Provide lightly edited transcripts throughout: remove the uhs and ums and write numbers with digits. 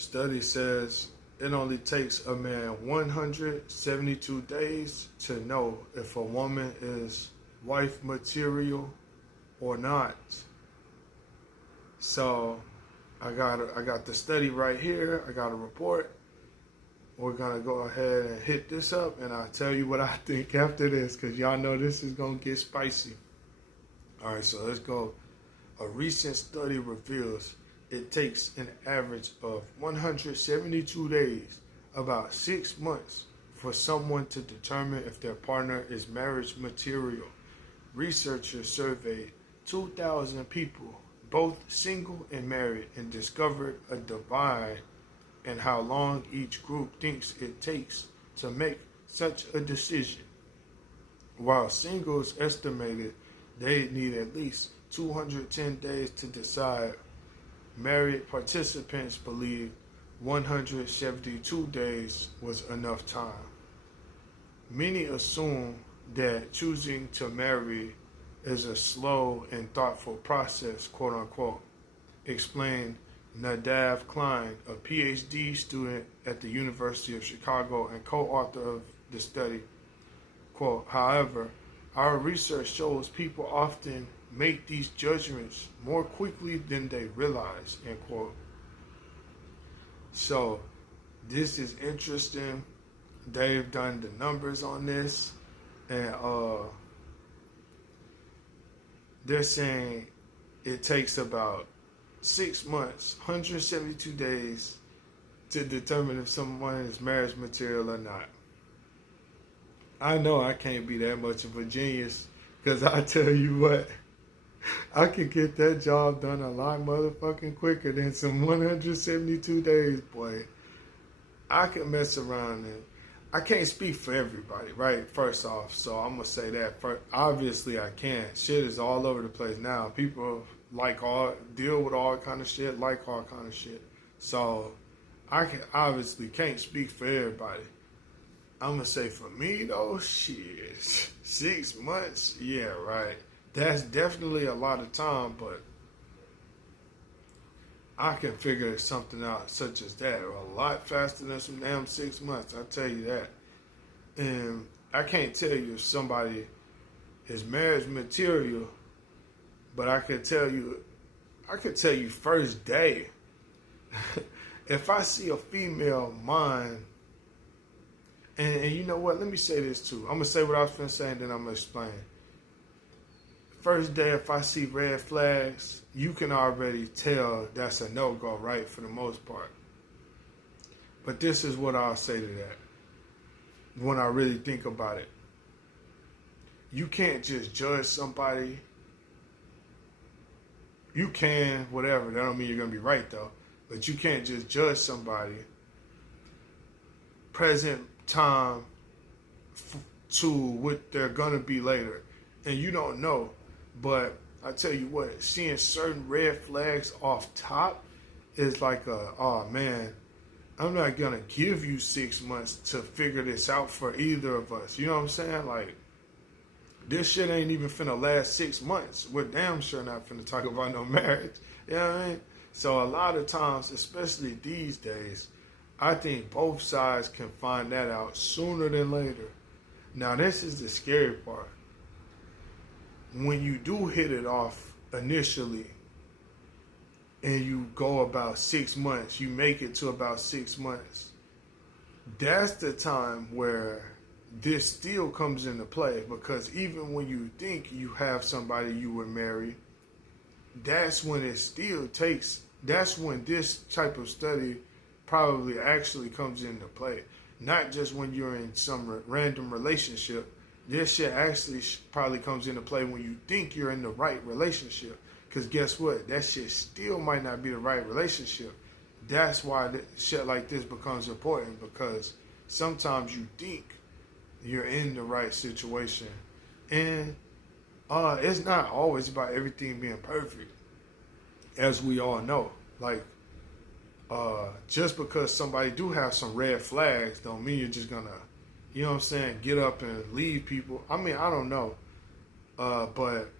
Study says it only takes a man 172 days to know if a woman is wife material or not. So I got the study right here. I got a report. We're gonna go ahead and hit this up, and I'll tell you what I think after this, because y'all know this is gonna get spicy. All right, so let's go. A recent study reveals it takes an average of 172 days, about 6 months, for someone to determine if their partner is marriage material. Researchers surveyed 2,000 people, both single and married, and discovered a divide in how long each group thinks it takes to make such a decision. While singles estimated they need at least 210 days to decide, married participants believe 172 days was enough time. Many assume that choosing to marry is a slow and thoughtful process, quote unquote, explained Nadav Klein, a PhD student at the University of Chicago and co-author of the study. Quote, however, our research shows people often make these judgments more quickly than they realize, end quote. So this is interesting. They've done the numbers on this, and they're saying it takes about 6 months, 172 days, to determine if someone is marriage material or not. I know I can't be that much of a genius, because I tell you what, I could get that job done a lot motherfucking quicker than some 172 days, boy. I can mess around, and I can't speak for everybody, right? First off, so I'm going to say that. First, obviously, I can't. Shit is all over the place now. People deal with all kind of shit, like all kind of shit. So I can't speak for everybody. I'm gonna say for me though, shit, 6 months, yeah, right. That's definitely a lot of time, but I can figure something out such as that a lot faster than some damn 6 months. I tell you that. And I can't tell you if somebody is marriage material, but I could tell you first day. If I see a female mind, and you know what, let me say this too. I'm going to say what I was going to say, and then I'm going to explain. First day, if I see red flags, you can already tell that's a no-go, right, for the most part. But this is what I'll say to that when I really think about it. You can't just judge somebody. You can, whatever. That don't mean you're going to be right, though. But you can't just judge somebody present time to what they're going to be later. And you don't know. But I tell you what, seeing certain red flags off top is like oh man, I'm not going to give you 6 months to figure this out for either of us. You know what I'm saying? Like, this shit ain't even finna last 6 months. We're damn sure not finna talk about no marriage. You know what I mean? So a lot of times, especially these days, I think both sides can find that out sooner than later. Now, this is the scary part. When you do hit it off initially and you go about 6 months, you make it to about 6 months, that's the time where this still comes into play, because even when you think you have somebody you would marry, that's when this type of study probably actually comes into play. Not just when you're in some random relationship. This shit actually probably comes into play when you think you're in the right relationship. Because guess what? That shit still might not be the right relationship. That's why shit like this becomes important, because sometimes you think you're in the right situation. And it's not always about everything being perfect, as we all know. Like, just because somebody do have some red flags don't mean you're just gonna, you know what I'm saying, get up and leave people. I mean, I don't know. But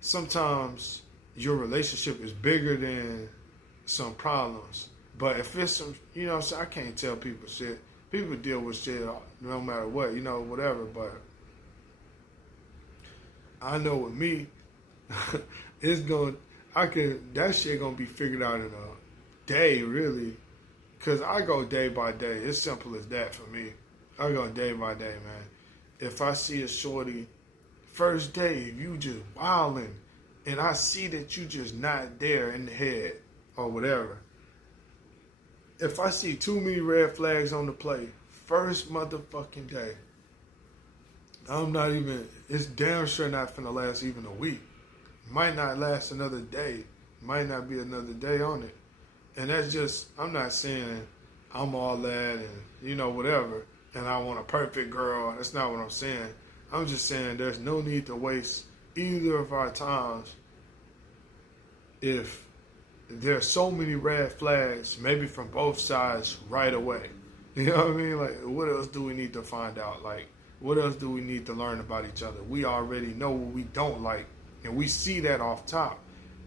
sometimes your relationship is bigger than some problems But if it's some, so I can't tell people shit. People deal with shit no matter what, whatever. But I know with me, that shit gonna be figured out in a day, really. Cause I go day by day. It's simple as that for me. I go day by day, man. If I see a shorty, first day, if you just wildin', and I see that you just not there in the head or whatever. If I see too many red flags on the plate, first motherfucking day, it's damn sure not finna last even a week. Might not last another day. Might not be another day on it. And that's just, I'm not saying I'm all that and, whatever, and I want a perfect girl. That's not what I'm saying. I'm just saying there's no need to waste either of our times if there's so many red flags, maybe from both sides right away. You know what I mean? Like, what else do we need to find out? Like, what else do we need to learn about each other? We already know what we don't like, and we see that off top.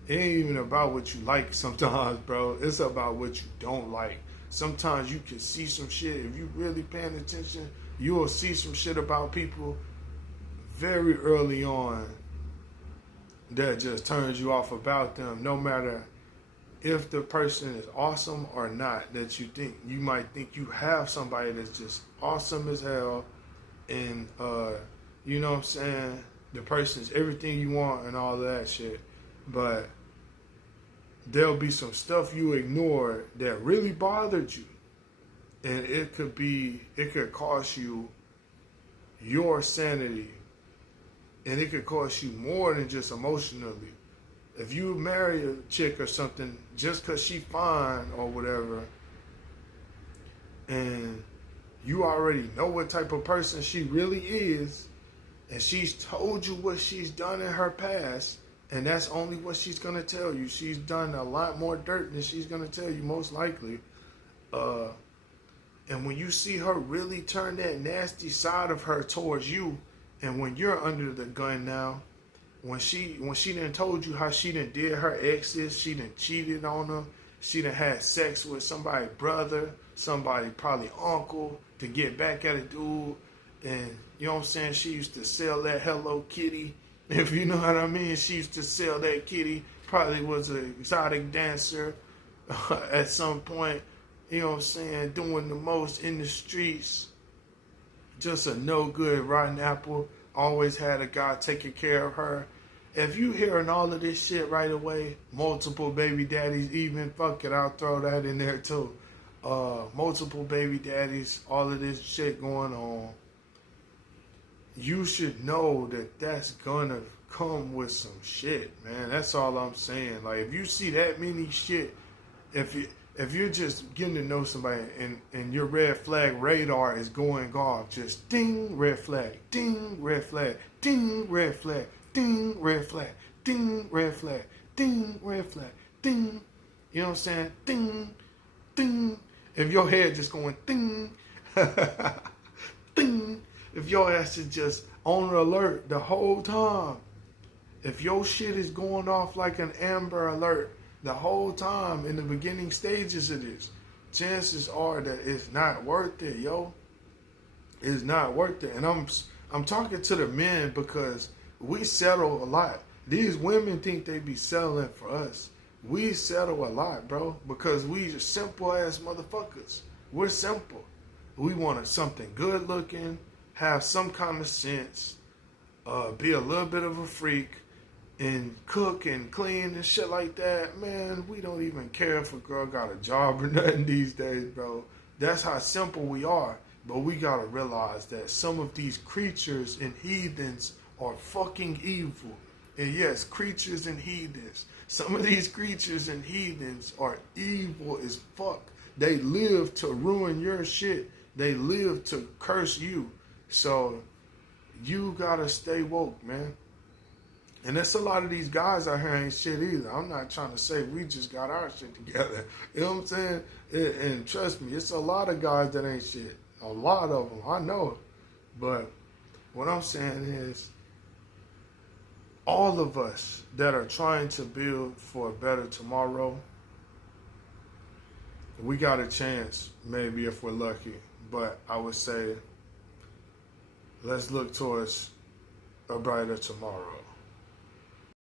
It ain't even about what you like sometimes, bro. It's about what you don't like. Sometimes you can see some shit. If you really paying attention, you will see some shit about people very early on that just turns you off about them, no matter if the person is awesome or not, that you might think you have somebody that's just awesome as hell, and you know what I'm saying, the person's everything you want and all that shit, but there'll be some stuff you ignored that really bothered you, and it could cost you your sanity, and it could cost you more than just emotionally. If you marry a chick or something just because she fine or whatever, and you already know what type of person she really is, and she's told you what she's done in her past, and that's only what she's going to tell you. She's done a lot more dirt than she's going to tell you, most likely. And when you see her really turn that nasty side of her towards you, and when you're under the gun now, when she done told you how she done did her exes, she done cheated on them, she done had sex with somebody's brother, somebody probably uncle, to get back at a dude, and you know what I'm saying, she used to sell that Hello Kitty, if you know what I mean. She used to sell that kitty, probably was an exotic dancer at some point, you know what I'm saying, doing the most in the streets, just a no good rotten apple. Always had a guy taking care of her. If you hearing all of this shit right away, multiple baby daddies, even, fuck it, I'll throw that in there too. Multiple baby daddies, all of this shit going on. You should know that that's gonna come with some shit, man. That's all I'm saying. Like, if you see that many shit, if you're just getting to know somebody and your red flag radar is going off, just ding, red flag, ding, red flag, ding, red flag, ding, red flag, ding, red flag, ding, red flag, ding. You know what I'm saying? Ding, ding. If your head just going ding, ding. If your ass is just on alert the whole time, if your shit is going off like an Amber Alert the whole time in the beginning stages of this, chances are that it's not worth it, yo. It's not worth it. And I'm talking to the men because we settle a lot. These women think they be settling for us. We settle a lot, bro, because we just simple ass motherfuckers. We're simple. We want something good looking, have some common sense, be a little bit of a freak, and cook and clean and shit like that. Man, we don't even care if a girl got a job or nothing these days, bro. That's how simple we are. But we gotta realize that some of these creatures and heathens are fucking evil. And yes, creatures and heathens. Some of these creatures and heathens are evil as fuck. They live to ruin your shit. They live to curse you. So you gotta stay woke, man. And there's a lot of these guys out here ain't shit either. I'm not trying to say we just got our shit together. You know what I'm saying? And trust me, it's a lot of guys that ain't shit. A lot of them, I know. But what I'm saying is, all of us that are trying to build for a better tomorrow, We got a chance, maybe if we're lucky. But I would say, let's look towards a brighter tomorrow.